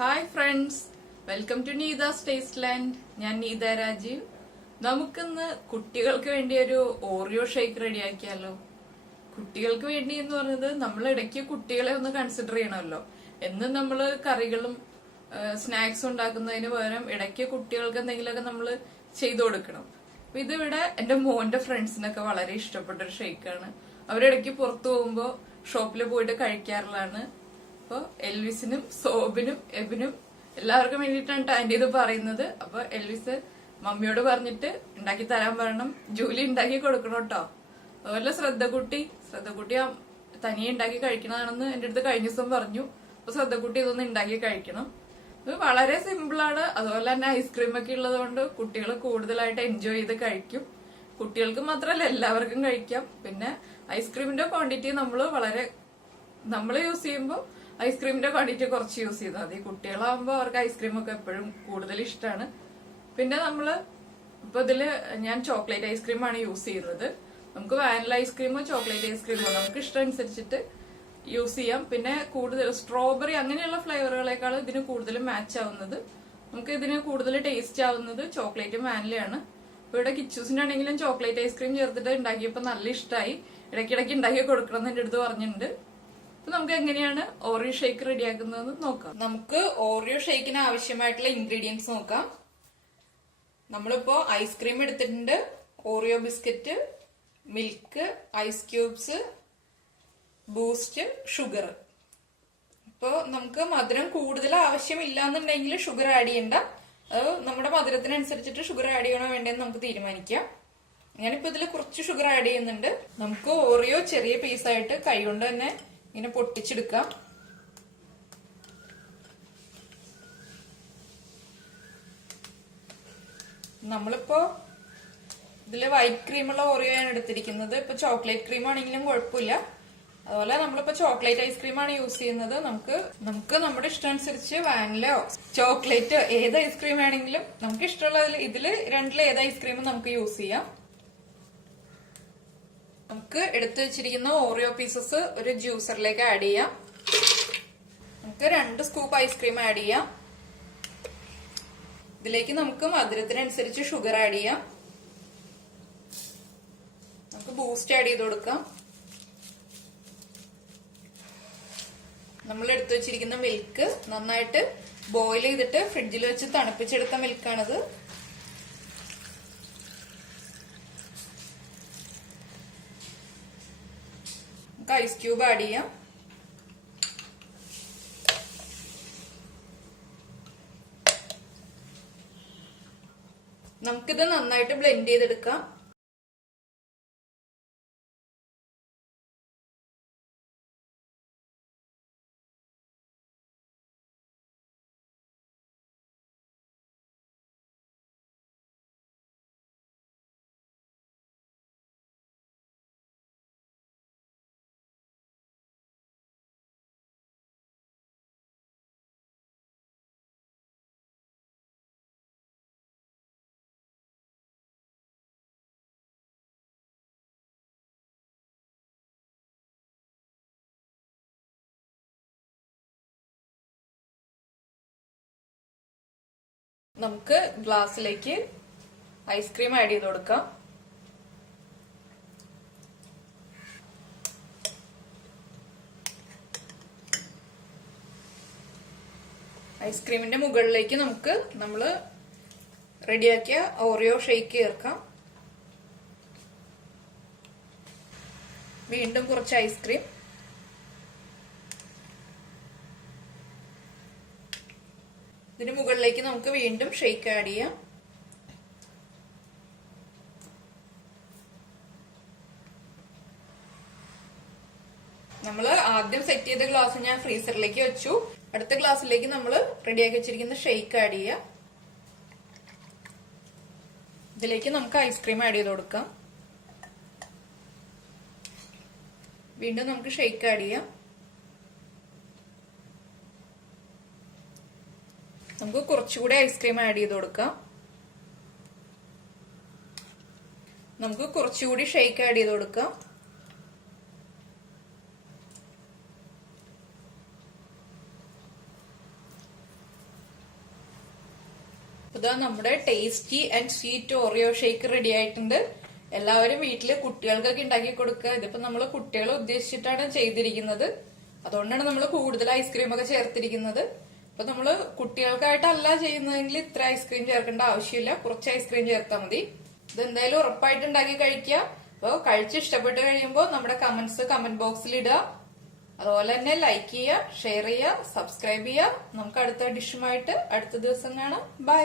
Hi friends, welcome to Neetha's taste land. ഞാൻ നീത രാജീവ്. നമുക്കിന്ന് കുട്ടികൾക്ക് വേണ്ടി ഒരു ഓറിയോ ഷേക്ക് റെഡിയാക്കിയാലോ. കുട്ടികൾക്ക് വേണ്ടി എന്ന് പറഞ്ഞത് നമ്മൾ ഇടയ്ക്ക് കുട്ടികളെ ഒന്ന് കൺസിഡർ ചെയ്യണമല്ലോ. എന്നും നമ്മൾ കറികളും സ്നാക്സും ഉണ്ടാക്കുന്നതിന് പകരം ഇടയ്ക്ക് കുട്ടികൾക്ക് എന്തെങ്കിലുമൊക്കെ നമ്മൾ ചെയ്തു കൊടുക്കണം. അപ്പൊ ഇതിവിടെ എന്റെ മോന്റെ ഫ്രണ്ട്സിനൊക്കെ വളരെ ഇഷ്ടപ്പെട്ട ഒരു ഷേക്കാണ്. അവരിടയ്ക്ക് പുറത്തു പോകുമ്പോൾ ഷോപ്പിൽ പോയിട്ട് കഴിക്കാറുള്ളതാണ്. അപ്പൊ എൽവിസിനും സോബിനും എബിനും എല്ലാവർക്കും വേണ്ടിയിട്ടാണ് ആന്റി ഇത് പറയുന്നത്. അപ്പൊ എൽവിസ് മമ്മിയോട് പറഞ്ഞിട്ട് ഉണ്ടാക്കി തരാൻ പറയണം, ജൂലി ഉണ്ടാക്കി കൊടുക്കണം കേട്ടോ. അതുപോലെ ശ്രദ്ധക്കുട്ടി തനിയെ ഉണ്ടാക്കി കഴിക്കണതാണെന്ന് എന്റെ അടുത്ത് കഴിഞ്ഞ ദിവസം പറഞ്ഞു. അപ്പൊ ശ്രദ്ധക്കുട്ടി ഇതൊന്ന് ഉണ്ടാക്കി കഴിക്കണം. ഇത് വളരെ സിമ്പിളാണ്. അതുപോലെ തന്നെ ഐസ്ക്രീം ഒക്കെ ഉള്ളത് കൊണ്ട് കുട്ടികൾ കൂടുതലായിട്ട് എൻജോയ് ചെയ്ത് കഴിക്കും. കുട്ടികൾക്ക് മാത്രമല്ല എല്ലാവർക്കും കഴിക്കാം. പിന്നെ ഐസ്ക്രീമിന്റെ ക്വാണ്ടിറ്റി നമ്മൾ യൂസ് ചെയ്യുമ്പോൾ ഐസ്ക്രീമിന്റെ ക്വാണ്ടിറ്റി കുറച്ച് യൂസ് ചെയ്താൽ മതി. കുട്ടികളാകുമ്പോൾ അവർക്ക് ഐസ്ക്രീം ഒക്കെ എപ്പോഴും കൂടുതൽ ഇഷ്ടമാണ്. പിന്നെ ഇപ്പൊ ഇതില് ഞാൻ ചോക്ലേറ്റ് ഐസ്ക്രീമാണ് യൂസ് ചെയ്യുന്നത്. നമുക്ക് വാനില ഐസ്ക്രീമോ ചോക്ലേറ്റ് ഐസ്ക്രീമോ നമുക്ക് ഇഷ്ടം അനുസരിച്ചിട്ട് യൂസ് ചെയ്യാം. പിന്നെ കൂടുതൽ സ്ട്രോബെറി അങ്ങനെയുള്ള ഫ്ലേവറുകളെക്കാൾ ഇതിന് കൂടുതൽ മാച്ച് ആവുന്നത്, നമുക്ക് ഇതിന് കൂടുതൽ ടേസ്റ്റ് ആവുന്നത് ചോക്ലേറ്റും വാനിലയാണ്. അപ്പൊ ഇവിടെ കിച്ചൂസിന്റെ ആണെങ്കിലും ചോക്ലേറ്റ് ഐസ്ക്രീം ചേർത്തിട്ട് ഉണ്ടാക്കിയപ്പോ നല്ല ഇഷ്ടമായി. ഇടയ്ക്കിടയ്ക്ക് ഉണ്ടാക്കി കൊടുക്കണം എന്ന് എന്റെ അടുത്ത് പറഞ്ഞിട്ടുണ്ട്. അപ്പൊ നമുക്ക് എങ്ങനെയാണ് ഓറിയോ ഷേക്ക് റെഡിയാക്കുന്നത് നോക്കാം. നമുക്ക് ഓറിയോ ഷേക്കിന് ആവശ്യമായിട്ടുള്ള ഇൻഗ്രീഡിയൻസ് നോക്കാം. നമ്മളിപ്പോ ഐസ്ക്രീം എടുത്തിട്ടുണ്ട്, Oreo biscuit, milk, ice cubes, Boost, sugar. ഇപ്പൊ നമുക്ക് മധുരം കൂടുതൽ ആവശ്യമില്ല എന്നുണ്ടെങ്കിൽ ഷുഗർ ആഡ് ചെയ്യണ്ട. അത് നമ്മുടെ മധുരത്തിനനുസരിച്ചിട്ട് ഷുഗർ ആഡ് ചെയ്യണോ വേണ്ടെന്ന് നമുക്ക് തീരുമാനിക്കാം. ഞാനിപ്പോ ഇതിൽ കുറച്ച് ഷുഗർ ആഡ് ചെയ്യുന്നുണ്ട്. നമുക്ക് ഓറിയോ ചെറിയ പീസായിട്ട് കൈകൊണ്ട് തന്നെ ഇങ്ങനെ പൊട്ടിച്ചെടുക്കാം. നമ്മളിപ്പോ ഇതില് വൈറ്റ് ക്രീമുള്ള ഓറിയോ ആണ് എടുത്തിരിക്കുന്നത്. ഇപ്പൊ ചോക്ലേറ്റ് ക്രീം ആണെങ്കിലും കുഴപ്പമില്ല. അതുപോലെ നമ്മളിപ്പോ ചോക്ലേറ്റ് ഐസ്ക്രീമാണ് യൂസ് ചെയ്യുന്നത്. നമുക്ക് നമ്മുടെ ഇഷ്ടമനുസരിച്ച് വാനിലയോ ചോക്ലേറ്റ് ഏത് ഐസ്ക്രീം ആണെങ്കിലും നമുക്ക് ഇഷ്ടമുള്ള ഇതില് രണ്ടിൽ ഏത് ഐസ്ക്രീമും നമുക്ക് യൂസ് ചെയ്യാം. നമുക്ക് എടുത്തു വെച്ചിരിക്കുന്ന ഓറിയോ പീസസ് ഒരു ജ്യൂസറിലേക്ക് ആഡ് ചെയ്യാം. നമുക്ക് 2 സ്കൂപ്പ് ഐസ്ക്രീം ആഡ് ചെയ്യാം. ഇതിലേക്ക് നമുക്ക് മധുരത്തിനനുസരിച്ച് ഷുഗർ ആഡ് ചെയ്യാം. നമുക്ക് ബൂസ്റ്റ് ആഡ് ചെയ്ത് കൊടുക്കാം. നമ്മൾ എടുത്തു വെച്ചിരിക്കുന്ന മിൽക്ക് നന്നായിട്ട് ബോയിൽ ചെയ്തിട്ട് ഫ്രിഡ്ജിൽ വെച്ച് തണുപ്പിച്ചെടുത്ത മിൽക്കാണിത്. ഐസ് ക്യൂബ് ആഡ് ചെയ്യാം. നമുക്കിത് നന്നായിട്ട് ബ്ലെൻഡ് ചെയ്തെടുക്കാം. നമുക്ക് ഗ്ലാസ്സിലേക്ക് ഐസ്ക്രീം ആഡ് ചെയ്ത് കൊടുക്കാം. ഐസ്ക്രീമിന്റെ മുകളിലേക്ക് നമുക്ക് റെഡിയാക്കിയ ഓറിയോ ഷേക്ക് ചേർക്കാം. വീണ്ടും കുറച്ച് ഐസ്ക്രീം. ഇതിന് മുകളിലേക്ക് നമുക്ക് വീണ്ടും ഷേക്ക് ആഡ് ചെയ്യാം. നമ്മൾ ആദ്യം സെറ്റ് ചെയ്ത ഗ്ലാസ് ഞാൻ ഫ്രീസറിലേക്ക് വെച്ചു. അടുത്ത ഗ്ലാസ്സിലേക്ക് നമ്മൾ റെഡിയാക്കി വെച്ചിരിക്കുന്ന ഷേക്ക് ആഡ് ചെയ്യാം. ഇതിലേക്ക് നമുക്ക് ഐസ്ക്രീം ആഡ് ചെയ്ത് കൊടുക്കാം. വീണ്ടും നമുക്ക് ഷേക്ക് ആഡ് ചെയ്യാം. നമുക്ക് കുറച്ചുകൂടി ഐസ്ക്രീം ആഡ് ചെയ്ത് കൊടുക്കാം. നമുക്ക് കുറച്ചുകൂടി ഷേക്ക് ആഡ് ചെയ്ത് കൊടുക്കാം. ഇതാ നമ്മുടെ tasty and sweet Oreo shake ready ആയിട്ടുണ്ട്. എല്ലാവരും വീട്ടില് കുട്ടികൾക്കൊക്കെ ഉണ്ടാക്കി കൊടുക്കുക. ഇതിപ്പോ നമ്മൾ കുട്ടികളെ ഉദ്ദേശിച്ചിട്ടാണ് ചെയ്തിരിക്കുന്നത്. അതുകൊണ്ടാണ് നമ്മൾ കൂടുതൽ ഐസ്ക്രീം ഒക്കെ ചേർത്തിരിക്കുന്നത്. അപ്പൊ നമ്മള് കുട്ടികൾക്കായിട്ടല്ല ചെയ്യുന്നതെങ്കിൽ ഇത്ര ഐസ്ക്രീം ചേർക്കേണ്ട ആവശ്യമില്ല, കുറച്ച് ഐസ്ക്രീം ചേർത്താൽ മതി. ഇത് എന്തായാലും ഉറപ്പായിട്ട് ഉണ്ടാക്കി കഴിക്കുക. അപ്പോൾ കഴിച്ച് ഇഷ്ടപ്പെട്ട് കഴിയുമ്പോൾ നമ്മുടെ കമന്റ് ബോക്സിൽ ഇടുക. അതുപോലെ തന്നെ ലൈക്ക് ചെയ്യുക, ഷെയർ ചെയ്യുക, സബ്സ്ക്രൈബ് ചെയ്യുക. നമുക്ക് അടുത്ത ഡിഷുമായിട്ട് അടുത്ത ദിവസം കാണാം. ബൈ.